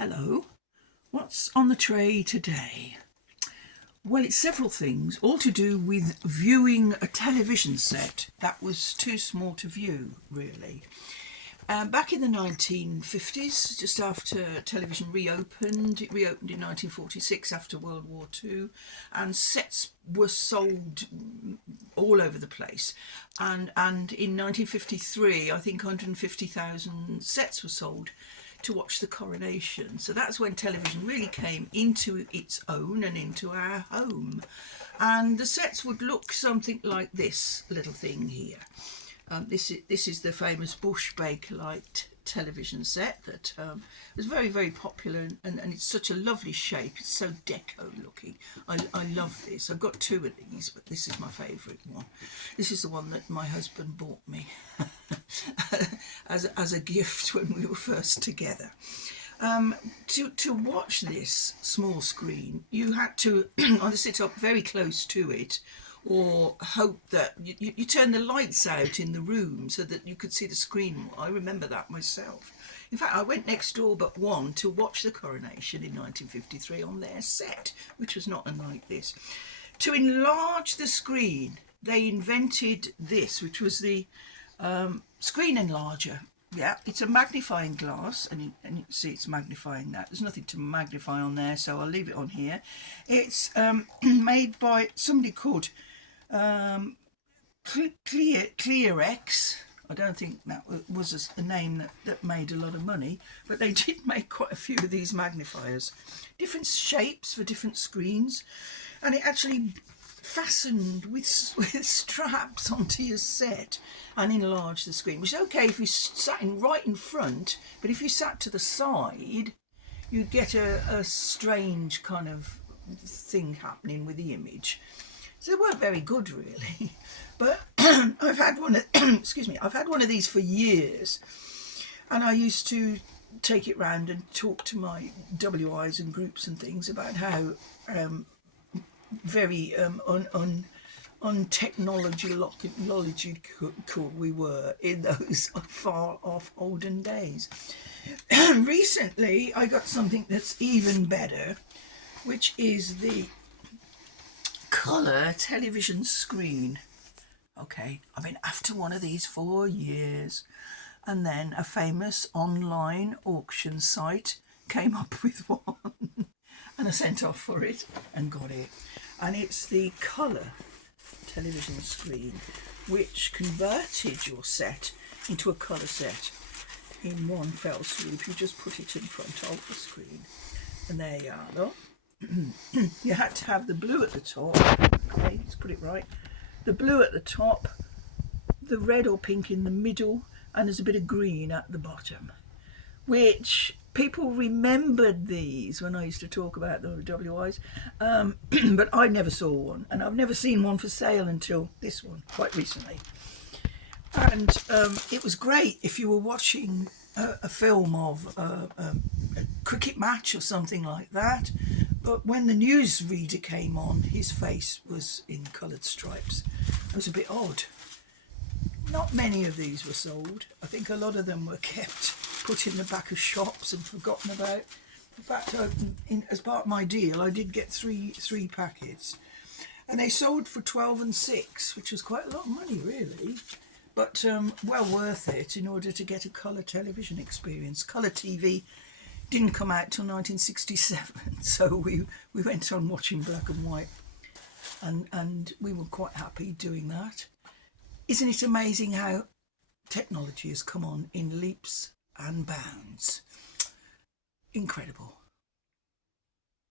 Hello, what's on the tray today? Well, it's several things, all to do with viewing a television set that was too small to view, really. Back in the 1950s, just after television reopened, it reopened in 1946 after World War II, and sets were sold all over the place. And in 1953, I think 150,000 sets were sold to watch the coronation. So that's when television really came into its own and into our home. And the sets would look something like this little thing here. This is the famous Bush Bakelite television set that was very, very popular, and it's such a lovely shape. It's so deco looking. I love this. I've got two of these, but this is my favourite one. This is the one that my husband bought me as a gift when we were first together. To watch this small screen, you had to either sit up very close to it or hope that you turn the lights out in the room so that you could see the screen. I remember that myself. In fact, I went next door but one to watch the coronation in 1953 on their set, which was not unlike this. To enlarge the screen, they invented this, which was the screen enlarger. Yeah, it's a magnifying glass, and you can see it's magnifying that. There's nothing to magnify on there, so I'll leave it on here. It's made by somebody called ClearX. I don't think that was a name that made a lot of money, but they did make quite a few of these magnifiers. Different shapes for different screens, and it actually fastened with straps onto your set and enlarged the screen, which is okay if you sat right in front, but if you sat to the side, you'd get a strange kind of thing happening with the image. So they weren't very good, really. But I've had one of, I've had one of these for years, and I used to take it round and talk to my WIs and groups and things about how very technological we were in those far off olden days. Recently I got something that's even better, which is the colour television screen. Okay, I've been after one of these for years, and then a famous online auction site came up with one and I sent off for it and got it. And it's the colour television screen, which converted your set into a colour set in one fell swoop. You just put it in front of the screen, and there you are, look. You had to have the blue at the top. Okay, let's put it right. The blue at the top, the red or pink in the middle, and there's a bit of green at the bottom, which people remembered these when I used to talk about the WIs, but I never saw one, and I've never seen one for sale until this one, quite recently. And it was great if you were watching a film of a cricket match or something like that, but when the newsreader came on, his face was in coloured stripes. It was a bit odd. Not many of these were sold. I think a lot of them were kept put in the back of shops and forgotten about. In fact, as part of my deal, I did get three packets, and they sold for 12 and 6, which was quite a lot of money, really, but well worth it in order to get a colour television experience. Colour TV didn't come out till 1967, so we went on watching black and white, and we were quite happy doing that. Isn't it amazing how technology has come on in leaps and bounds? Incredible.